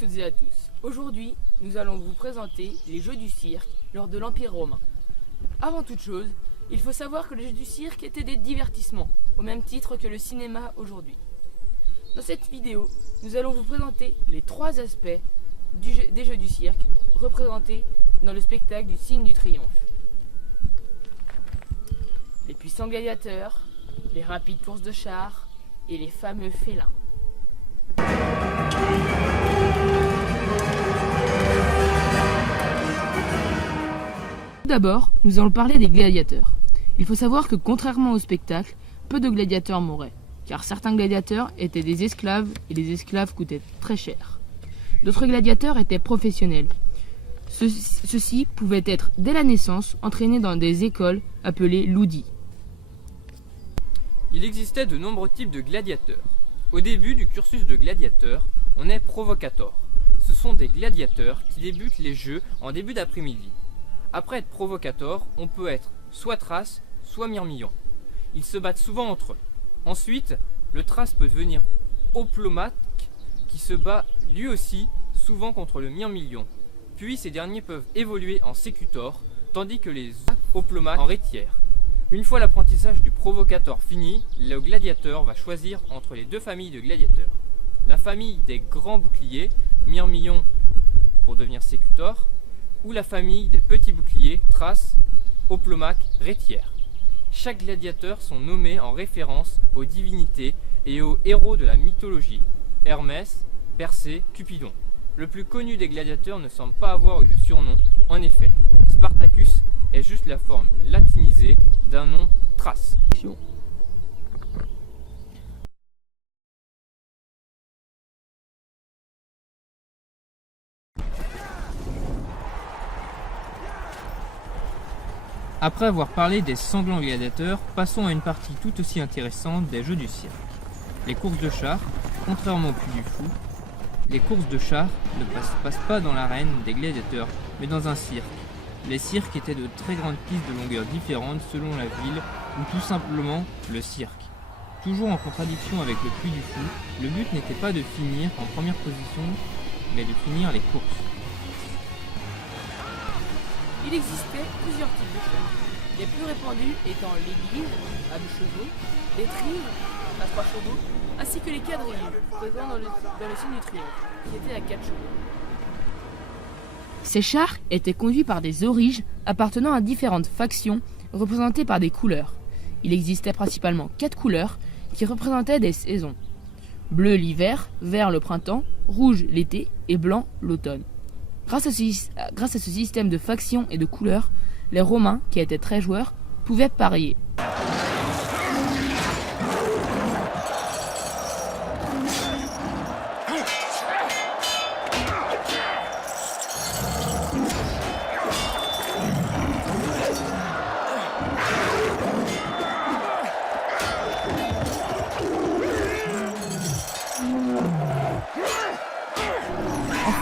toutes et à tous. Aujourd'hui, nous allons vous présenter les jeux du cirque lors de l'Empire romain. Avant toute chose, il faut savoir que les jeux du cirque étaient des divertissements, au même titre que le cinéma aujourd'hui. Dans cette vidéo, nous allons vous présenter les 3 aspects des jeux du cirque représentés dans le spectacle du signe du triomphe. Les puissants gladiateurs, les rapides courses de chars et les fameux félins. Tout d'abord, nous allons parler des gladiateurs. Il faut savoir que contrairement au spectacle, peu de gladiateurs mouraient, car certains gladiateurs étaient des esclaves et les esclaves coûtaient très cher. D'autres gladiateurs étaient professionnels. Ceux-ci pouvaient être dès la naissance entraînés dans des écoles appelées ludi. Il existait de nombreux types de gladiateurs. Au début du cursus de gladiateur, on est provocator. Ce sont des gladiateurs qui débutent les jeux en début d'après-midi. Après être provocator, on peut être soit thrace, soit myrmillon. Ils se battent souvent entre eux. Ensuite, le thrace peut devenir hoplomach, qui se bat lui aussi souvent contre le myrmillon. Puis ces derniers peuvent évoluer en sécutor, tandis que les hoplomach en rétière. Une fois l'apprentissage du provocator fini, le gladiateur va choisir entre les 2 familles de gladiateurs. La famille des grands boucliers, myrmillon pour devenir sécutor, ou la famille des petits boucliers, thrace, hoplomach, rétière. Chaque gladiateur sont nommés en référence aux divinités et aux héros de la mythologie, Hermès, Persée, Cupidon. Le plus connu des gladiateurs ne semble pas avoir eu de surnom, en effet. Spartacus est juste la forme latinisée d'un nom thrace. Après avoir parlé des sanglants gladiateurs, passons à une partie tout aussi intéressante des jeux du cirque. Les courses de chars, contrairement au Puy du Fou, les courses de chars ne passent pas dans l'arène des gladiateurs, mais dans un cirque. Les cirques étaient de très grandes pistes de longueur différentes selon la ville ou tout simplement le cirque. Toujours en contradiction avec le Puy du Fou, le but n'était pas de finir en première position, mais de finir les courses. Il existait plusieurs types de chars, les plus répandus étant les livres à 2 chevaux, les trives à 3 chevaux, ainsi que les quadrilles présents dans le signe du triomphe, qui étaient à 4 chevaux. Ces chars étaient conduits par des auriges appartenant à différentes factions représentées par des couleurs. Il existait principalement 4 couleurs qui représentaient des saisons. Bleu l'hiver, vert le printemps, rouge l'été et blanc l'automne. Grâce à ce système de factions et de couleurs, les Romains, qui étaient très joueurs, pouvaient parier.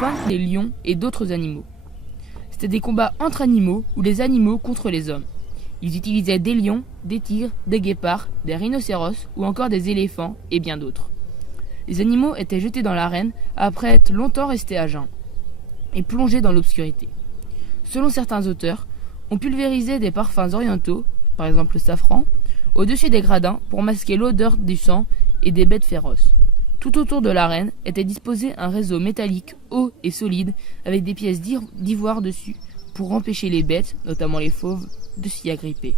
Enfin, les lions et d'autres animaux. C'était des combats entre animaux ou les animaux contre les hommes. Ils utilisaient des lions, des tigres, des guépards, des rhinocéros ou encore des éléphants et bien d'autres. Les animaux étaient jetés dans l'arène après être longtemps restés à jeun et plongés dans l'obscurité. Selon certains auteurs, on pulvérisait des parfums orientaux, par exemple le safran, au-dessus des gradins pour masquer l'odeur du sang et des bêtes féroces. Tout autour de l'arène était disposé un réseau métallique haut et solide avec des pièces d'ivoire dessus pour empêcher les bêtes, notamment les fauves, de s'y agripper.